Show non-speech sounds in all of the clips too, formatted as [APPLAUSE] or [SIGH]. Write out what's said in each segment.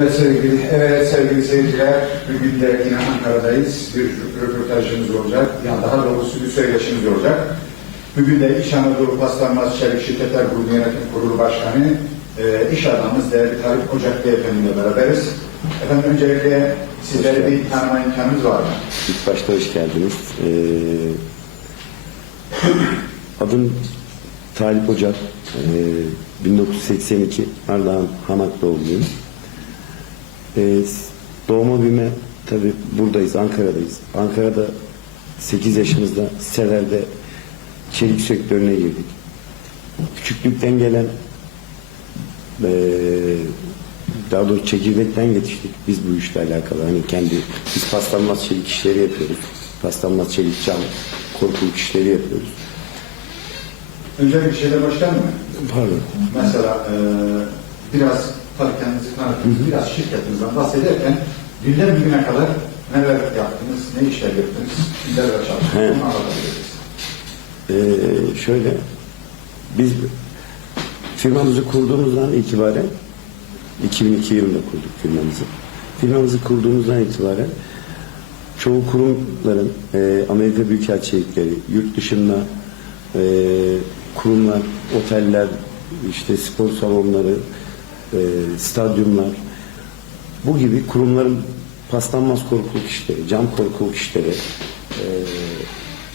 Evet sevgili, evet sevgili seyirciler, bugün de yine Ankara'dayız. Bir röportajımız olacak, yani daha doğrusu bir söyleşimiz olacak. Bugün de İş Anadolu Paslanmaz Çelik Şirketler Grubu Yönetim Kurulu Başkanı, e, iş adamımız değerli Tarık Ocak Beyefendi ile beraberiz. Efendim öncelikle sizleri bir tanıma imkanımız var mı? İlk başta hoş geldiniz. Ee, adım Talip Ocak. Ee, 1982 Ardahan Hamak doğumluyum. Ee, doğma büyüme tabi buradayız, Ankara'dayız. Ankara'da 8 yaşımızda Sever'de çelik sektörüne girdik. Küçüklükten gelen eee, daha doğrusu çekirdekten yetiştik biz bu işle alakalı. Hani kendi biz paslanmaz çelik işleri yapıyoruz. Paslanmaz çelik cam, korkuluk işleri yapıyoruz. Önce bir şeyle başlayalım mı? Pardon. Mesela e, biraz tabii kendinizi tanıtınız, biraz şirketinizden bahsederken dünden bugüne kadar neler yaptınız, ne işler yaptınız, kimlerle çalıştınız, He. bunu anlatabiliriz. Ee, şöyle biz firmamızı kurduğumuzdan itibaren 2002 yılında kurduk firmamızı. Firmamızı kurduğumuzdan itibaren çoğu kurumların e, Amerika Büyükelçilikleri, yurt dışında e, kurumlar, oteller, işte spor salonları, e, stadyumlar bu gibi kurumların paslanmaz korkuluk işleri, cam korkuluk işleri, e,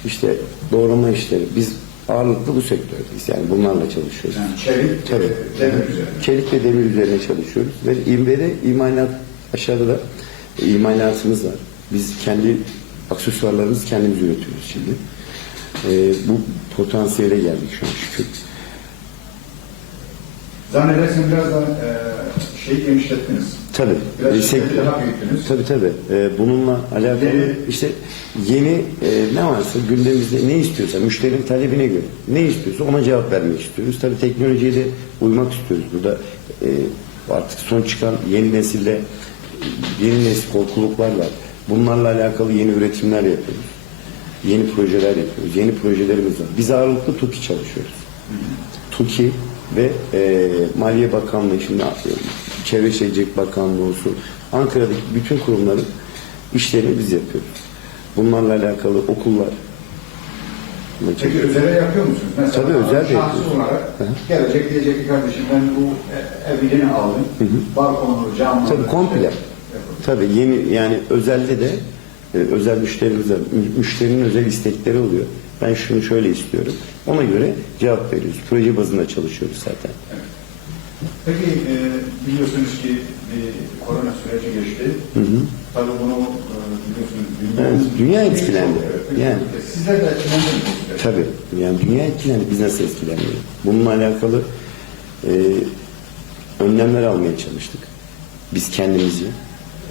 işte doğrama işleri. Biz ağırlıklı bu sektördeyiz. Yani bunlarla çalışıyoruz. Yani çelik, Tabii. demir üzerine. Çelik ve demir üzerine çalışıyoruz. Ve İMB'de imalat aşağıda da e, imalatımız var. Biz kendi aksesuarlarımızı kendimiz üretiyoruz şimdi. E, bu potansiyele geldik şu an şükür. Zannedersem biraz da e, şey genişlettiniz. Tabii. Biraz E, daha büyüttünüz. Tabii tabii. Ee, bununla alakalı Yeni- işte yeni e, ne varsa gündemimizde ne istiyorsa müşterinin talebine göre ne istiyorsa ona cevap vermek istiyoruz. Tabii teknolojiye de uymak istiyoruz. Burada e, artık son çıkan yeni nesilde yeni nesil korkuluklar var. Bunlarla alakalı yeni üretimler yapıyoruz. Yeni projeler yapıyoruz. Yeni projelerimiz var. Biz ağırlıklı TOKİ çalışıyoruz. TUKİ ve e, Maliye Bakanlığı şimdi Çevre Şehircilik Bakanlığı olsun Ankara'daki bütün kurumların işlerini biz yapıyoruz. Bunlarla alakalı okullar. Peki özele yapıyor musunuz? Mesela Tabii özel de yapıyoruz. olarak Hı hı. gelecek diyecek ki kardeşim ben bu e, evini aldım. Balkonu, camları. Tabii komple. Yapın. Tabii yeni yani özelde de e, özel müşterimiz Müşterinin özel istekleri oluyor. Ben şunu şöyle istiyorum. Ona göre cevap veriyoruz. Proje bazında çalışıyoruz zaten. Peki e, biliyorsunuz ki bir korona süreci geçti. Tabii bunu e, biliyorsunuz Evet, dünya Peki, etkilendi. çok, evet. Yani. Sizler de etkilendiniz mi? Tabii. Yani dünya etkilendi. Biz nasıl etkilenmiyoruz? Bununla alakalı e, önlemler almaya çalıştık. Biz kendimizi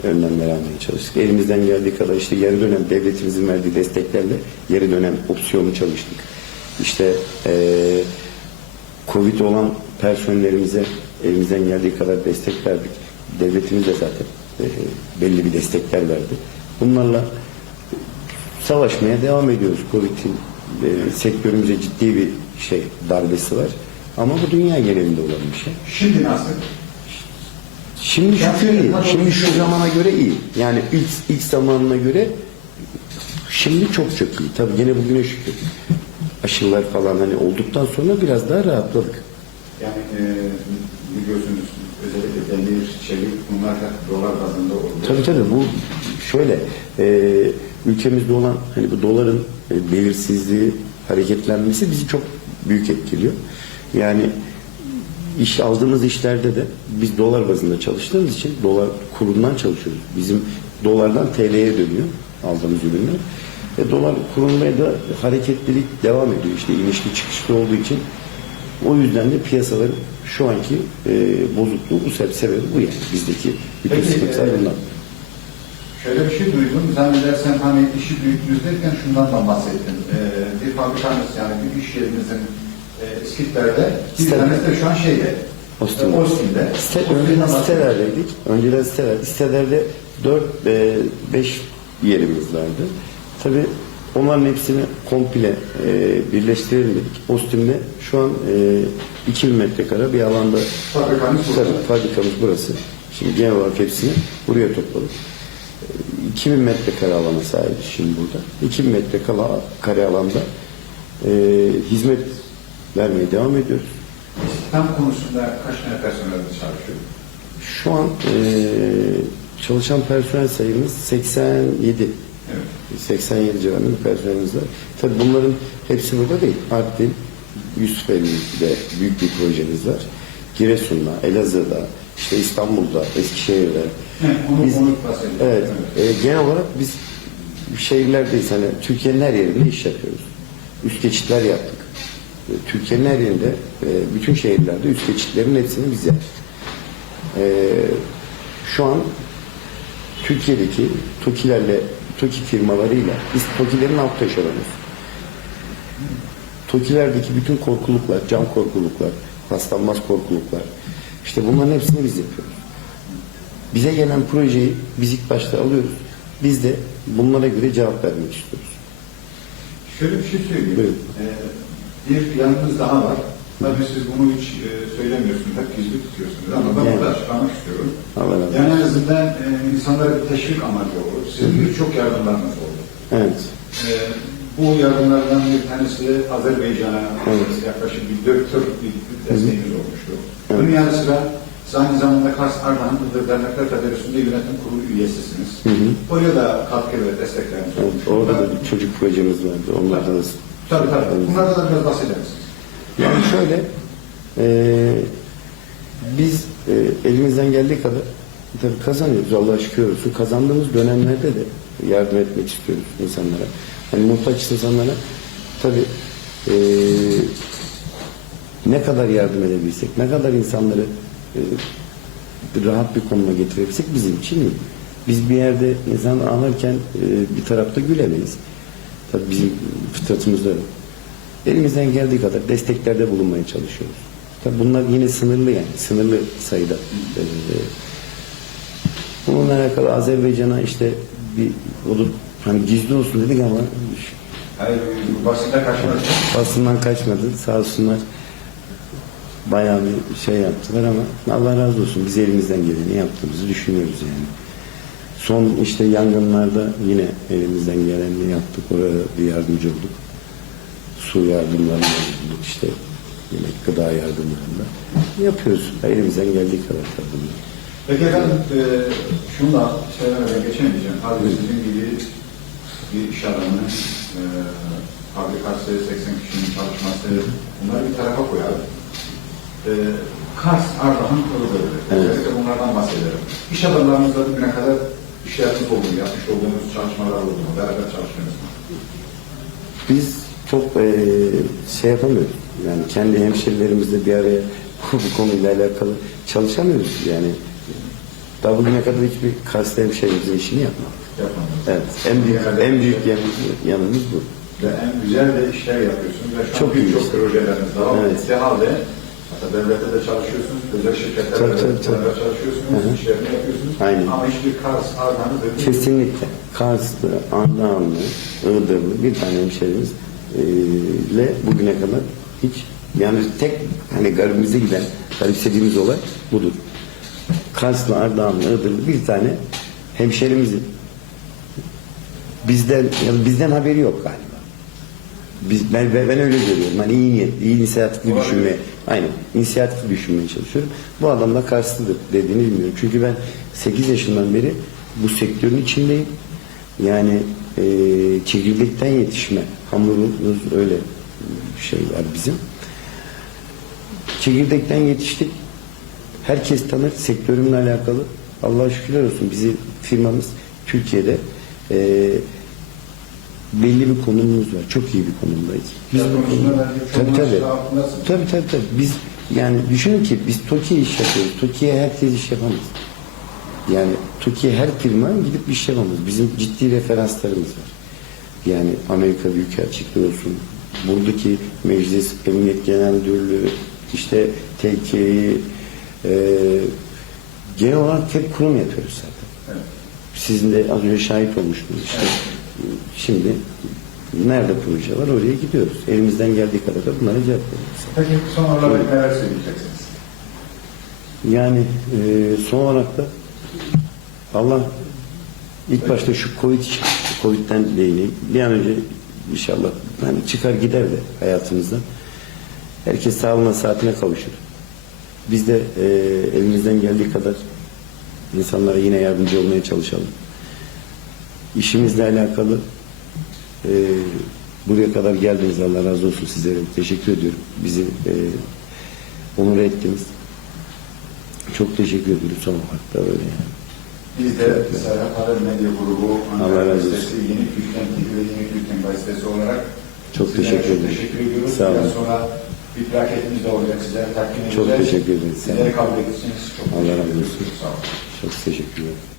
önlemler almaya çalıştık. Elimizden geldiği kadar işte yarı dönem devletimizin verdiği desteklerle yarı dönem opsiyonu çalıştık. İşte e, Covid olan personellerimize elimizden geldiği kadar destek verdik. Devletimiz de zaten e, belli bir destekler verdi. Bunlarla savaşmaya devam ediyoruz. Covid'in e, sektörümüze ciddi bir şey darbesi var. Ama bu dünya genelinde olan bir şey. Şimdi nasıl? Şimdi şükür iyi. Şimdi şu zamana göre iyi. Yani ilk, ilk zamanına göre şimdi çok çok iyi. Tabii gene bugüne şükür. Aşılar falan hani olduktan sonra biraz daha rahatladık. Yani e, biliyorsunuz özellikle demir, çelik bunlar hep dolar bazında oldu. Tabii tabii bu şöyle e, ülkemizde olan hani bu doların e, belirsizliği hareketlenmesi bizi çok büyük etkiliyor. Yani iş aldığımız işlerde de biz dolar bazında çalıştığımız için dolar kurundan çalışıyoruz. Bizim dolardan TL'ye dönüyor aldığımız ürünler. Ve dolar kurulmaya da hareketlilik devam ediyor. İşte inişli çıkışlı olduğu için o yüzden de piyasaların şu anki e, bozukluğu bu sebep sebebi bu yani. Bizdeki bütün Peki, sıkıntılar e, bunlar. Şöyle bir şey duydum. Zannedersem hani işi büyüttünüz derken şundan da bahsettin. Ee, bir fabrikanız yani bir iş yerinizin e, İskitler'de bir Site- tanesi de şu an şeyde. Austin'de. e, Austin'de. Site, önceden sitelerdeydik. Önceden siteler. Sitelerde 4-5 yerimiz vardı. Tabii onların hepsini komple e, birleştirelim dedik. Austin'de şu an e, 2000 metrekare bir alanda Fabrikanız burada. Tabii, fabrikamız burası. Şimdi genel olarak hepsini buraya topladık. E, 2000 metrekare alana sahibiz şimdi burada. 2000 metrekare kare alanda e, hizmet vermeye devam ediyoruz. İstihdam konusunda kaç tane personelimiz çalışıyor? Şu an e, çalışan personel sayımız 87. Evet. 87 civarında bir personelimiz var. Tabii bunların hepsi burada değil. Artvin, Yusufeli'de büyük bir projemiz var. Giresun'da, Elazığ'da, işte İstanbul'da, Eskişehir'de. Evet, onu, Biz- onu. Evet, e, genel olarak biz şehirlerdeyiz. Hani Türkiye'nin her yerinde iş yapıyoruz. Üst geçitler yaptık. E, Türkiye'nin her yerinde, e, bütün şehirlerde üst geçitlerin hepsini biz yaptık. E, şu an Türkiye'deki TOKİ'lerle, TOKİ firmalarıyla biz TOKİ'lerin alt taşeronuyuz. TOKİ'lerdeki bütün korkuluklar, cam korkuluklar, paslanmaz korkuluklar, işte bunların hepsini biz yapıyoruz. Bize gelen projeyi biz ilk başta alıyoruz. Biz de bunlara göre cevap vermek istiyoruz. Şöyle bir şey söyleyeyim. Buyurun. Ee, bir yanınız daha var. Tabii siz bunu hiç e, söylemiyorsunuz, hep gizli tutuyorsunuz ama ben Yani. burada açıklamak istiyorum. Olsun. Yani en azından e, insanlara bir teşvik amacı olur. Sizin birçok yardımlarınız oldu. Evet. Ee, bu yardımlardan bir tanesi Azerbaycan'a Evet. yaklaşık bir dört tür bir desteğimiz olmuştu. Evet. Bunun yanı sıra siz aynı zamanda Kars Ardahan Iğdır Dernekler Federasyonu'nda yönetim kurulu üyesisiniz. Hı hı. Oraya da katkı ve destekleriniz evet. olmuş. Orada da bir çocuk projemiz vardı. Onlardan da Tabii tabii. Bunlardan da biraz bahseder misiniz? Yani şöyle, eee, biz eee, elimizden geldiği kadar tabii kazanıyoruz Allah'a şükür olsun. Kazandığımız dönemlerde de yardım etmek istiyoruz insanlara. Hani muhtaç insanlara tabii eee, ne kadar yardım edebilsek, ne kadar insanları eee, rahat bir konuma getirebilsek bizim için iyi. Biz bir yerde insan ağlarken eee, bir tarafta gülemeyiz. Tabii bizim fıtratımızda öyle. Elimizden geldiği kadar desteklerde bulunmaya çalışıyoruz. Tabii bunlar yine sınırlı yani, sınırlı sayıda. Ee, bununla alakalı Azerbaycan'a işte bir olur hani gizli olsun dedik ama Hayır, bu basında kaçmadı. basından kaçmadı. Sağ olsunlar bayağı bir şey yaptılar ama Allah razı olsun biz elimizden geleni yaptığımızı düşünüyoruz yani. Son işte yangınlarda yine elimizden geleni yaptık. Oraya bir yardımcı olduk. Su yardımlarında bulunduk işte. Yemek gıda yardımlarında. Yapıyoruz. Elimizden geldiği kadar tabii. Peki efendim, e, şunu da söylemeden geçemeyeceğim. Abi sizin gibi bir iş adamı, e, fabrikası, 80 kişinin çalışması, bunları bir tarafa koyalım. E, Kars, Ardahan, Iğdır. Evet. Özellikle bunlardan bahsedelim. İş adamlarınızla bugüne kadar işleriniz oldu mu? Yapmış olduğunuz çalışmalar oldu mu? Beraber çalıştınız mı? Biz çok eee, şey yapamıyoruz. Yani kendi hemşerilerimizle bir araya [LAUGHS] bu konuyla alakalı çalışamıyoruz. Yani daha bugüne kadar hiçbir Kars'ta hemşehrimizin işini yapmadık. Yapmadınız. Evet. En büyük, en büyük yanımız, yanımız bu. Ve en güzel de işler yapıyorsunuz ve şu Çok birçok iyiyiz. projeleriniz var. Evet. Halde hatta devlette de çalışıyorsunuz, özel şirketlerde Tabii, de tabii, tabii. çalışıyorsunuz, Hı hı. işlerini yapıyorsunuz. Aynen. Ama hiçbir Kars, Ardahan'ı dediğiniz Kesinlikle. Karslı, Ardahanlı, Iğdırlı bir tane hemşehrimiz eee, ile bugüne kadar hiç yani tek hani garibimize giden garipsediğimiz olay budur. Karslı, Ardahanlı, Iğdırlı bir tane hemşerimizin bizden yani bizden haberi yok galiba. Biz, ben, ben ben öyle görüyorum. Hani iyi niyet, iyi inisiyatifli Olabilir. Aynen inisiyatifli düşünmeye çalışıyorum. Bu adam da Karslıdır dediğini bilmiyorum. Çünkü ben 8 yaşından beri bu sektörün içindeyim. Yani e, çekirdekten yetişme, hamurumuz öyle bir şey var bizim. Çekirdekten yetiştik. Herkes tanır sektörümle alakalı. Allah'a şükürler olsun bizi firmamız Türkiye'de e, belli bir konumumuz var. Çok iyi bir konumdayız. Biz bu konusunda konu- bence çok tabii tabii. Tabii tabii tabii. Biz yani düşünün ki biz TOKİ iş yapıyoruz. TOKİ'ye herkes iş yapamaz. Yani TOKİ'ye her firma gidip iş yapamaz. Bizim ciddi referanslarımız var. Yani Amerika Büyükelçiliği olsun, buradaki Meclis, Emniyet Genel Müdürlüğü, işte TK'yi, e, genel olarak tek kurum yapıyoruz zaten. Evet. Sizin de az önce şahit olmuştunuz işte. Şimdi nerede proje var oraya gidiyoruz. Elimizden geldiği kadar da bunlara cevap veriyoruz. Peki son olarak neler söyleyeceksiniz? Yani e, son olarak da Allah ilk başta şu Covid Covid'den değineyim. Bir an önce inşallah hani çıkar gider de hayatımızdan. Herkes sağlığına saatine kavuşur. Biz de e, elimizden geldiği kadar insanlara yine yardımcı olmaya çalışalım. İşimizle alakalı e, buraya kadar geldiniz. Allah razı olsun sizlere. Teşekkür ediyorum. Bizi e, onur ettiniz. Çok teşekkür ediyoruz son olarak da öyle yani. Biz de Serhat Haber Medya Grubu Allah Ankara razı olsun. Gazetesi, Yeni Türk'ten TV ve Yeni Türk'ten Gazetesi olarak Çok sizlere teşekkür çok ederim. teşekkür ediyoruz. Sağ olun. Biraz sonra bir plaketimiz de olacak sizlere takdim edeceğiz. Çok teşekkür ederiz. Sağ Sizlere kabul etsiniz. Çok Allah razı olsun. Sağ olun. Çok teşekkür ederim.